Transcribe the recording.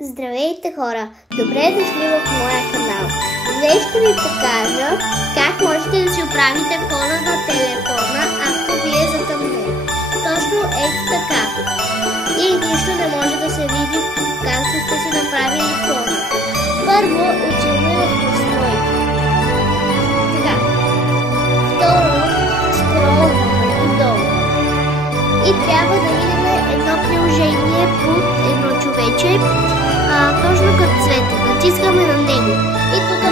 Здравейте, хора! Добре дошли в моя канал. Днес ще ви покажа как можете да си оправите фона на телефона, ако ви е затъмнен. Точно ето така. И нищо не може да се види както сте си направили фона. Първо отиваме в настройки. Така. Второ скролваме долу. И трябва да видим едно приложение под едно човече, точно като цвете. Натискаме на него. И тук